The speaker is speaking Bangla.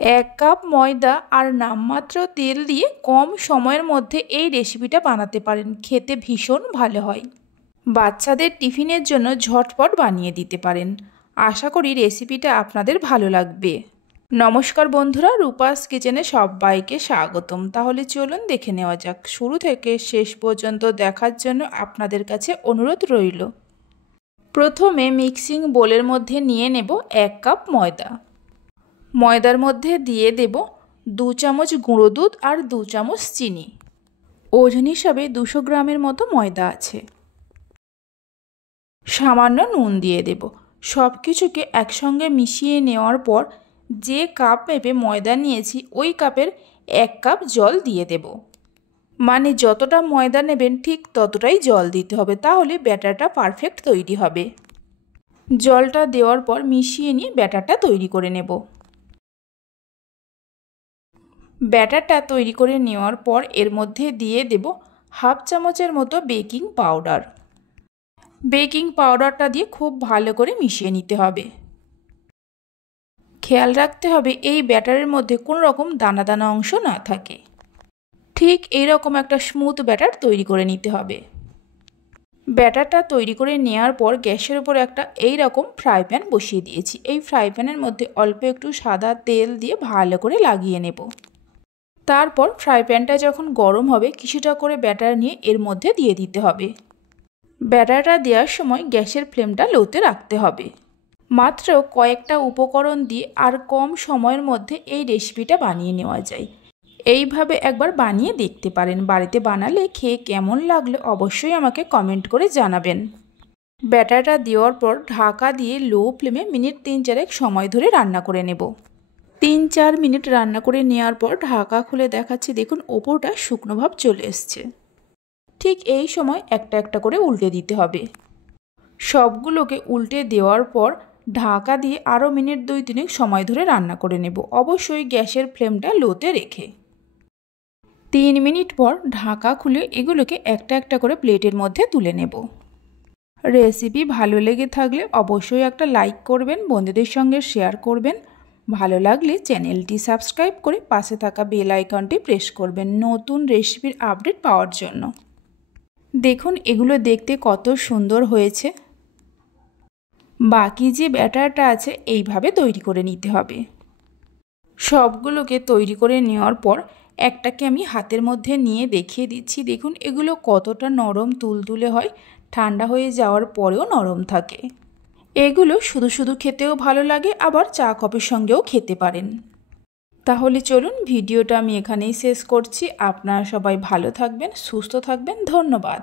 1 কাপ ময়দা আর নামমাত্র তেল দিয়ে কম সময়ের মধ্যে এই রেসিপিটা বানাতে পারেন। খেতে ভীষণ ভালো হয়। বাচ্চাদের টিফিনের জন্য ঝটপট বানিয়ে দিতে পারেন। আশা করি রেসিপিটা আপনাদের ভালো লাগবে। নমস্কার বন্ধুরা, রূপাস কিচেনে সবাইকে স্বাগতম। তাহলে চলুন দেখে নেওয়া যাক। শুরু থেকে শেষ পর্যন্ত দেখার জন্য আপনাদের কাছে অনুরোধ রইল। প্রথমে মিক্সিং বোলের মধ্যে নিয়ে নেব 1 কাপ ময়দা। ময়দার মধ্যে দিয়ে দেব 2 চামচ গুঁড়ো দুধ আর 2 চামচ চিনি। ওজন হিসাবে 200 গ্রামের মতো ময়দা আছে। সামান্য নুন দিয়ে দেব। সব কিছুকে একসঙ্গে মিশিয়ে নেওয়ার পর যে কাপ মেপে ময়দা নিয়েছি ওই কাপের 1 কাপ জল দিয়ে দেব। মানে যতটা ময়দা নেবেন ঠিক ততটাই জল দিতে হবে, তাহলে ব্যাটারটা পারফেক্ট তৈরি হবে। জলটা দেওয়ার পর মিশিয়ে নিয়ে ব্যাটারটা তৈরি করে নেব। ব্যাটারটা তৈরি করে নেওয়ার পর এর মধ্যে দিয়ে দেব হাফ চামচের মতো বেকিং পাউডার। বেকিং পাউডারটা দিয়ে খুব ভালো করে মিশিয়ে নিতে হবে। খেয়াল রাখতে হবে এই ব্যাটারের মধ্যে কোনো রকম দানা দানা অংশ না থাকে। ঠিক এইরকম একটা স্মুথ ব্যাটার তৈরি করে নিতে হবে। ব্যাটারটা তৈরি করে নেওয়ার পর গ্যাসের উপর একটা এইরকম ফ্রাই প্যান বসিয়ে দিয়েছি। এই ফ্রাই প্যানের মধ্যে অল্প একটু সাদা তেল দিয়ে ভালো করে লাগিয়ে নেব। তারপর ফ্রাই প্যানটা যখন গরম হবে কিছুটা করে ব্যাটার নিয়ে এর মধ্যে দিয়ে দিতে হবে। ব্যাটারটা দেওয়ার সময় গ্যাসের ফ্লেমটা লোতে রাখতে হবে। মাত্র কয়েকটা উপকরণ দিয়ে আর কম সময়ের মধ্যে এই রেসিপিটা বানিয়ে নেওয়া যায়। এইভাবে একবার বানিয়ে দেখতে পারেন। বাড়িতে বানালে খেয়ে কেমন লাগলো অবশ্যই আমাকে কমেন্ট করে জানাবেন। ব্যাটারটা দেওয়ার পর ঢাকা দিয়ে লো ফ্লেমে মিনিট 3-4 সময় ধরে রান্না করে নেব। 3-4 মিনিট রান্না করে নেওয়ার পর ঢাকা খুলে দেখাচ্ছি, দেখুন ওপরটা শুকনো ভাব চলে এসছে। ঠিক এই সময় একটা একটা করে উল্টে দিতে হবে। সবগুলোকে উল্টে দেওয়ার পর ঢাকা দিয়ে আরও মিনিট 2-3 সময় ধরে রান্না করে নেব, অবশ্যই গ্যাসের ফ্লেমটা লোতে রেখে। 3 মিনিট পর ঢাকা খুলে এগুলোকে একটা একটা করে প্লেটের মধ্যে তুলে নেব। রেসিপি ভালো লেগে থাকলে অবশ্যই একটা লাইক করবেন, বন্ধুদের সঙ্গে শেয়ার করবেন। ভালো লাগলে চ্যানেলটি সাবস্ক্রাইব করে পাশে থাকা বেল আইকনটি প্রেস করবেন নতুন রেসিপির আপডেট পাওয়ার জন্য। দেখুন এগুলো দেখতে কত সুন্দর হয়েছে। বাকি যে ব্যাটারটা আছে এইভাবে তৈরি করে নিতে হবে। সবগুলোকে তৈরি করে নেওয়ার পর একটাকে আমি হাতের মধ্যে নিয়ে দেখিয়ে দিচ্ছি। দেখুন এগুলো কতটা নরম তুলতুলে হয়, ঠান্ডা হয়ে যাওয়ার পরেও নরম থাকে। এগুলো শুধু শুধু খেতেও ভালো লাগে, আবার চা কফির সঙ্গেও খেতে পারেন। তাহলে চলুন ভিডিওটা আমি এখানেই শেষ করছি। আপনারা সবাই ভালো থাকবেন, সুস্থ থাকবেন। ধন্যবাদ।